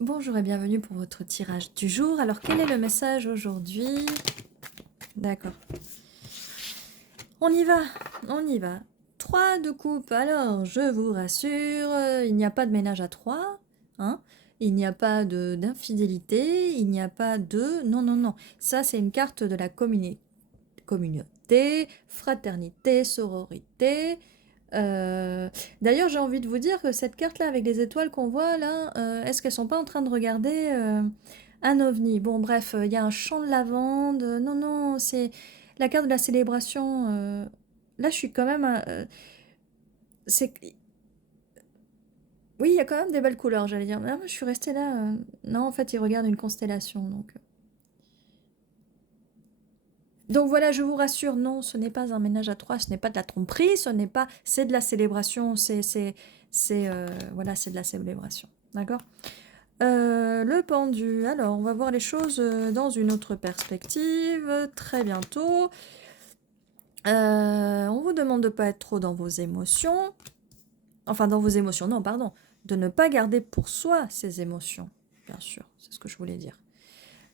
Bonjour et bienvenue pour votre tirage du jour. Alors, quel est le message aujourd'hui? D'accord. On y va, on y va. 3 de coupe. Alors, je vous rassure, il n'y a pas de ménage à 3. Hein, il n'y a pas d'infidélité. Il n'y a pas de... Non, non, non. Ça, c'est une carte de la communauté, fraternité, sororité. D'ailleurs, j'ai envie de vous dire que cette carte-là, avec les étoiles qu'on voit là, est-ce qu'elles sont pas en train de regarder un ovni? Bon, bref, il y a un champ de lavande. Non, non, c'est la carte de la célébration. Là, je suis quand même... c'est... Oui, il y a quand même des belles couleurs, j'allais dire. Mais moi, je suis restée là. Non, en fait, ils regardent une constellation, donc... Donc voilà, je vous rassure, non, ce n'est pas un ménage à trois, ce n'est pas de la tromperie, ce n'est pas, c'est de la célébration, voilà, c'est de la célébration, d'accord? Le pendu, alors on va voir les choses dans une autre perspective, très bientôt. On vous demande de ne pas être trop dans vos émotions, enfin dans vos émotions, non, pardon, de ne pas garder pour soi ces émotions, bien sûr, c'est ce que je voulais dire.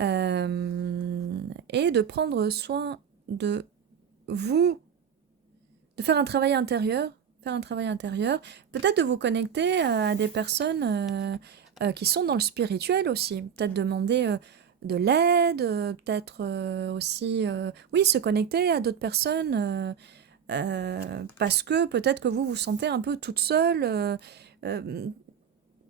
Et de prendre soin de vous, de faire un travail intérieur, peut-être de vous connecter à des personnes qui sont dans le spirituel aussi, peut-être demander de l'aide, peut-être aussi, oui, se connecter à d'autres personnes, parce que peut-être que vous vous sentez un peu toute seule, euh,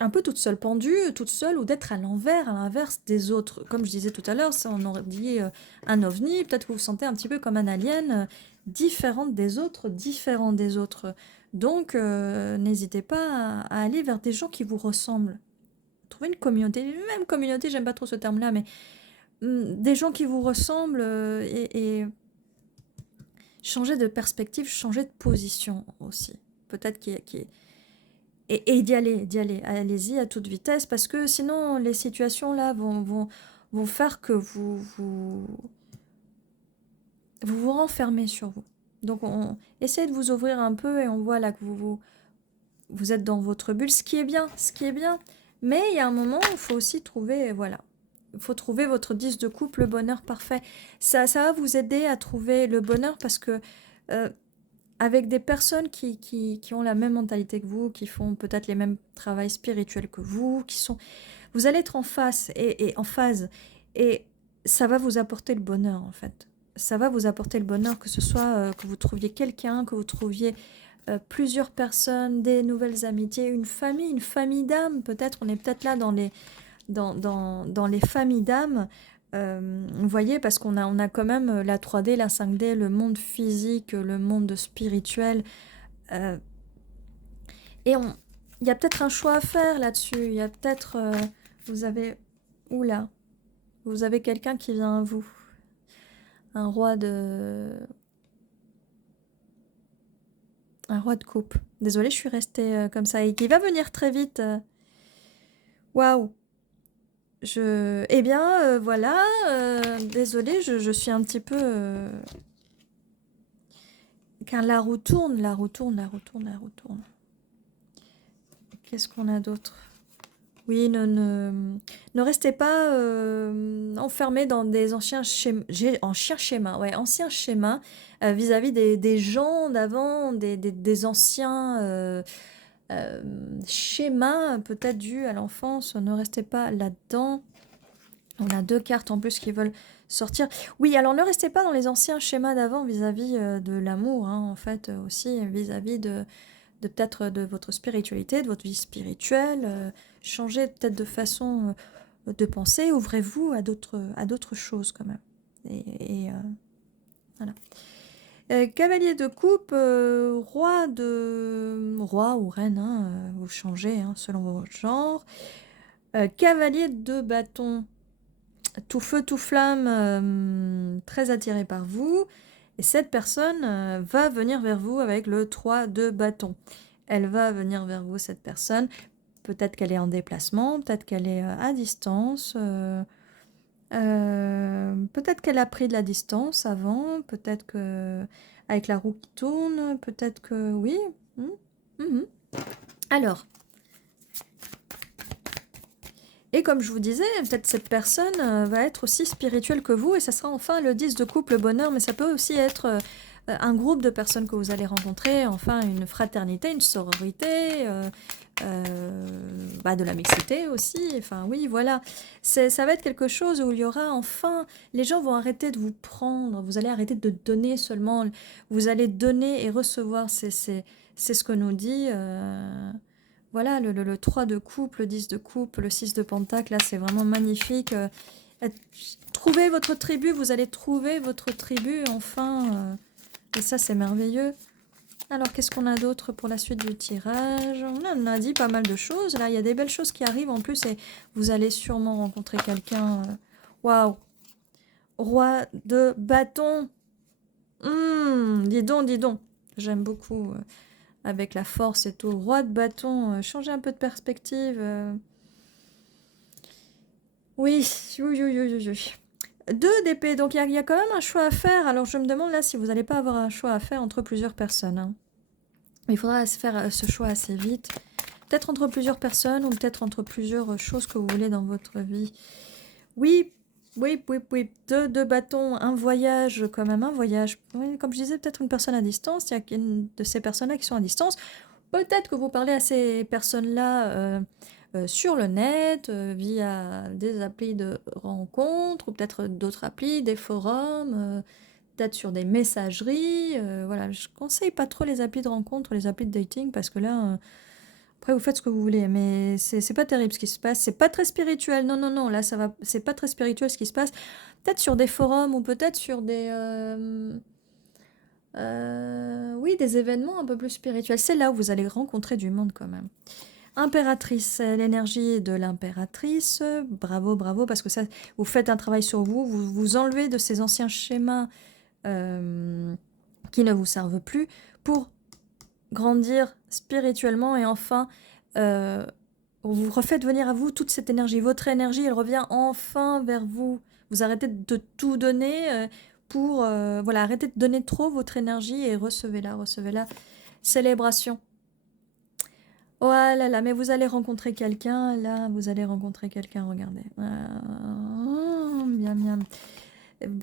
un peu toute seule pendue, toute seule, ou d'être à l'envers, à l'inverse des autres. Comme je disais tout à l'heure, ça on aurait dit un ovni, peut-être que vous vous sentez un petit peu comme un alien, différente des autres, différent des autres. Donc, n'hésitez pas à aller vers des gens qui vous ressemblent. Trouvez une communauté, même communauté, j'aime pas trop ce terme-là, mais des gens qui vous ressemblent et changer de perspective, changer de position aussi. Peut-être et d'y aller, allez-y à toute vitesse, parce que sinon les situations là vont faire que vous renfermez sur vous. Donc essayez de vous ouvrir un peu et on voit là que vous êtes dans votre bulle, ce qui est bien, mais il y a un moment où il faut aussi trouver, voilà, il faut trouver votre 10 de coupe, le bonheur parfait. Ça va vous aider à trouver le bonheur parce que euh, avec des personnes qui ont la même mentalité que vous, qui font peut-être les mêmes travails spirituels que vous, vous allez être en face et en phase, et ça va vous apporter le bonheur en fait. Ça va vous apporter le bonheur, que ce soit que vous trouviez quelqu'un, que vous trouviez plusieurs personnes, des nouvelles amitiés, une famille d'âmes. Peut-être, on est peut-être là dans les familles d'âmes. Vous voyez, parce on a quand même la 3D, la 5D, le monde physique, le monde spirituel. euh, et il y a peut-être un choix à faire là-dessus. Il y a peut-être... vous avez... Oula, vous avez quelqu'un qui vient à vous. Un roi de... Un roi de coupe. Désolée, je suis restée comme ça. Et qui va venir très vite. Waouh. Eh bien, voilà. Désolée, je suis un petit peu... Car la roue tourne, la roue tourne, la roue tourne, la roue tourne. Qu'est-ce qu'on a d'autre? Oui, ne restez pas enfermés dans des anciens schémas, anciens schémas vis-à-vis des gens d'avant, des anciens euh, schémas peut-être dus à l'enfance. Ne restez pas là-dedans. On a 2 cartes en plus qui veulent sortir. Oui, alors ne restez pas dans les anciens schémas d'avant vis-à-vis de l'amour, hein, en fait, aussi vis-à-vis de peut-être de votre spiritualité, de votre vie spirituelle. Changez peut-être de façon de penser, ouvrez-vous à d'autres choses quand même. Voilà. Cavalier de coupe, roi ou reine, hein, vous changez hein, selon votre genre. Cavalier de bâton, tout feu, tout flamme, très attiré par vous. Et cette personne va venir vers vous avec le 3 de bâton. Elle va venir vers vous, cette personne. Peut-être qu'elle est en déplacement, peut-être qu'elle est à distance. Peut-être qu'elle a pris de la distance avant, peut-être que avec la roue qui tourne, peut-être que oui. Mhm. Alors, Et comme je vous disais, peut-être cette personne va être aussi spirituelle que vous, et ça sera enfin le 10 de couple, le bonheur, mais ça peut aussi être un groupe de personnes que vous allez rencontrer, enfin une fraternité, une sororité, de la mixité aussi, enfin oui, voilà. Ça va être quelque chose où il y aura enfin, les gens vont arrêter de vous prendre, vous allez arrêter de donner seulement, vous allez donner et recevoir, c'est ce que nous dit... voilà, le 3 de couple, le 10 de couple, le 6 de pentacle, là, c'est vraiment magnifique. Euh, Trouvez votre tribu, vous allez trouver votre tribu, enfin. Et ça, c'est merveilleux. Alors, qu'est-ce qu'on a d'autre pour la suite du tirage? On en a dit pas mal de choses. Là, il y a des belles choses qui arrivent en plus et vous allez sûrement rencontrer quelqu'un. Waouh! Roi de bâton. Dis donc, dis donc. J'aime beaucoup. Avec la force et tout. Roi de bâton, changer un peu de perspective. Oui, oui, oui, oui, oui. 2 d'épée, donc il y a quand même un choix à faire. Alors je me demande là si vous n'allez pas avoir un choix à faire entre plusieurs personnes. Hein. Il faudra se faire ce choix assez vite. Peut-être entre plusieurs personnes ou peut-être entre plusieurs choses que vous voulez dans votre vie. Oui, oui, oui, oui. 2 bâtons, un voyage quand même, un voyage. Oui, comme je disais, peut-être une personne à distance. Il y a une de ces personnes-là qui sont à distance. Peut-être que vous parlez à ces personnes-là sur le net, via des applis de rencontres, ou peut-être d'autres applis, des forums, peut-être sur des messageries. Voilà, je conseille pas trop les applis de rencontres, les applis de dating, parce que là, après vous faites ce que vous voulez, mais c'est pas terrible ce qui se passe. C'est pas très spirituel. Non, non, non, là ça va, c'est pas très spirituel ce qui se passe. Peut-être sur des forums ou peut-être sur des oui, des événements un peu plus spirituels. C'est là où vous allez rencontrer du monde quand même. Impératrice, l'énergie de l'impératrice. Bravo, bravo, parce que ça, vous faites un travail sur vous, vous vous enlevez de ces anciens schémas qui ne vous servent plus pour grandir spirituellement et enfin, vous refaites venir à vous toute cette énergie. Votre énergie, elle revient enfin vers vous. Vous arrêtez de tout donner pour... voilà, arrêtez de donner trop votre énergie et recevez-la, recevez-la. Célébration. Oh là là, mais vous allez rencontrer quelqu'un, là, vous allez rencontrer quelqu'un, regardez. Bien, bien.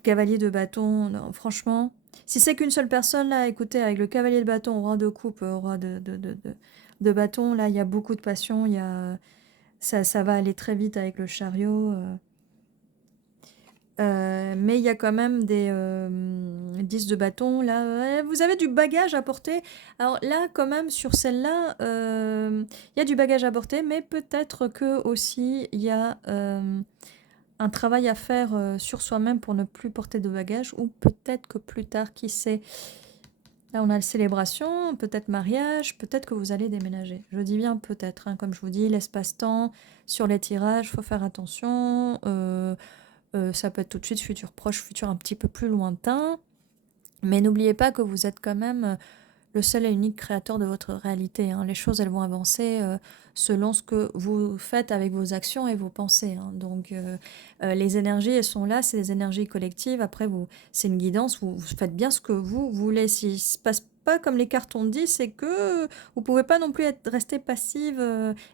Cavalier de bâton, non, franchement, si c'est qu'une seule personne, là, écoutez, avec le cavalier de bâton, roi de coupe, roi de bâton, là, il y a beaucoup de passion, il y a... ça va aller très vite avec le chariot. Mais il y a quand même des 10 de bâton, là. Vous avez du bagage à porter. Alors là, quand même, sur celle-là, il y a du bagage à porter, mais peut-être que aussi il y a un travail à faire sur soi-même pour ne plus porter de bagages, ou peut-être que plus tard, qui sait. Là, on a la célébration, peut-être mariage, peut-être que vous allez déménager. Je dis bien peut-être, hein, comme je vous dis, l'espace-temps, sur les tirages, faut faire attention. Ça peut être tout de suite futur proche, futur un petit peu plus lointain. Mais n'oubliez pas que vous êtes quand même le seul et unique créateur de votre réalité. Hein. Les choses, elles vont avancer selon ce que vous faites avec vos actions et vos pensées. Hein. Donc, les énergies, elles sont là, c'est des énergies collectives. Après, c'est une guidance, vous faites bien ce que vous voulez. S'il ne se passe pas comme les cartes ont dit, c'est que vous pouvez pas non plus rester passive,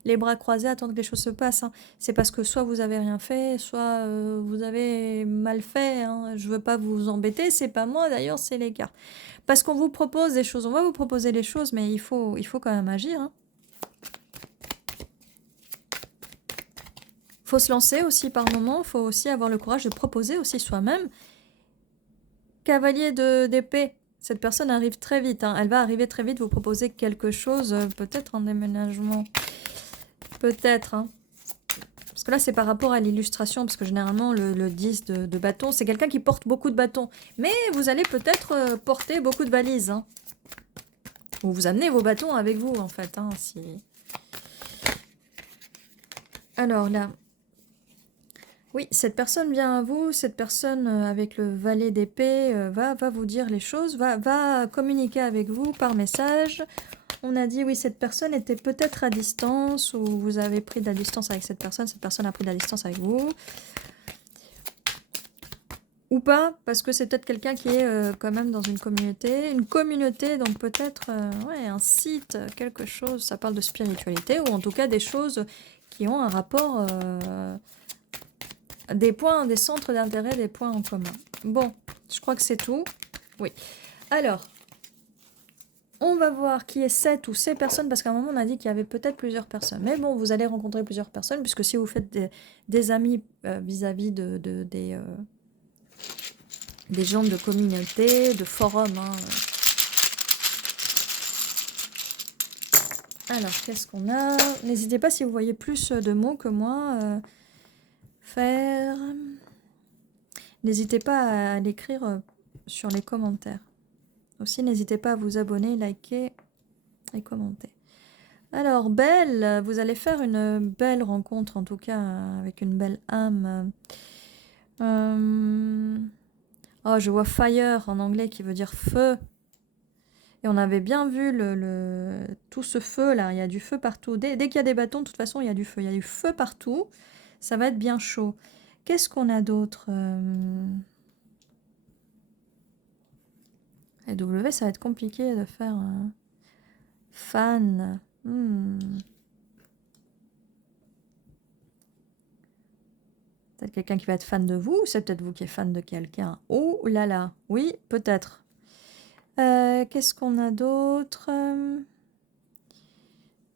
les bras croisés, attendre que les choses se passent. Hein. C'est parce que soit vous avez rien fait, soit vous avez mal fait. Hein. Je veux pas vous embêter, c'est pas moi d'ailleurs, c'est les cartes. Parce qu'on vous propose des choses, on va vous proposer les choses, mais il faut quand même agir. Hein. Faut se lancer aussi par moment, faut aussi avoir le courage de proposer aussi soi-même. Cavalier d'épée, cette personne arrive très vite, hein. Elle va arriver très vite, vous proposer quelque chose, peut-être un déménagement, peut-être. Hein. Parce que là, c'est par rapport à l'illustration, parce que généralement, le 10 de bâton, c'est quelqu'un qui porte beaucoup de bâtons. Mais vous allez peut-être porter beaucoup de valises. Hein. Ou vous amenez vos bâtons avec vous, en fait. Hein, si... Alors là... Oui, cette personne vient à vous, cette personne avec le valet d'épée va vous dire les choses, va communiquer avec vous par message. On a dit, oui, cette personne était peut-être à distance, ou vous avez pris de la distance avec cette personne a pris de la distance avec vous. Ou pas, parce que c'est peut-être quelqu'un qui est quand même dans une communauté, donc peut-être ouais, un site, quelque chose, ça parle de spiritualité, ou en tout cas des choses qui ont un rapport, des points, des centres d'intérêt, des points en commun. Bon, je crois que c'est tout. Oui. Alors, on va voir qui est cette ou ces personnes, parce qu'à un moment, on a dit qu'il y avait peut-être plusieurs personnes. Mais bon, vous allez rencontrer plusieurs personnes, puisque si vous faites des amis vis-à-vis des gens de communauté, de forum. Hein. Alors, qu'est-ce qu'on a? N'hésitez pas si vous voyez plus de mots que moi. Faire... N'hésitez pas à l'écrire sur les commentaires. Aussi, n'hésitez pas à vous abonner, liker et commenter. Alors, belle, vous allez faire une belle rencontre, en tout cas, avec une belle âme. Oh, je vois fire en anglais qui veut dire feu. Et on avait bien vu tout ce feu-là. Il y a du feu partout. Dès qu'il y a des bâtons, de toute façon, il y a du feu. Il y a du feu partout. Ça va être bien chaud. Qu'est-ce qu'on a d'autre W, ça va être compliqué de faire fan. Peut-être quelqu'un qui va être fan de vous, ou c'est peut-être vous qui êtes fan de quelqu'un. Oh là là, oui, peut-être. Qu'est-ce qu'on a d'autre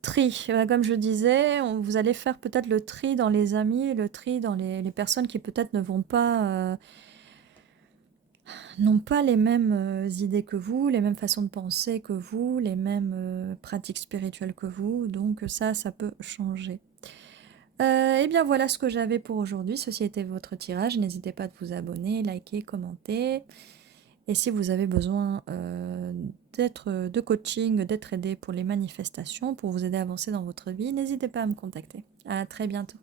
Tri, comme je disais, vous allez faire peut-être le tri dans les amis, le tri dans les personnes qui peut-être ne vont pas... n'ont pas les mêmes idées que vous, les mêmes façons de penser que vous, les mêmes pratiques spirituelles que vous, donc ça peut changer. Eh bien voilà ce que j'avais pour aujourd'hui, ceci était votre tirage, n'hésitez pas à vous abonner, liker, commenter, et si vous avez besoin de coaching, d'être aidé pour les manifestations, pour vous aider à avancer dans votre vie, n'hésitez pas à me contacter. À très bientôt.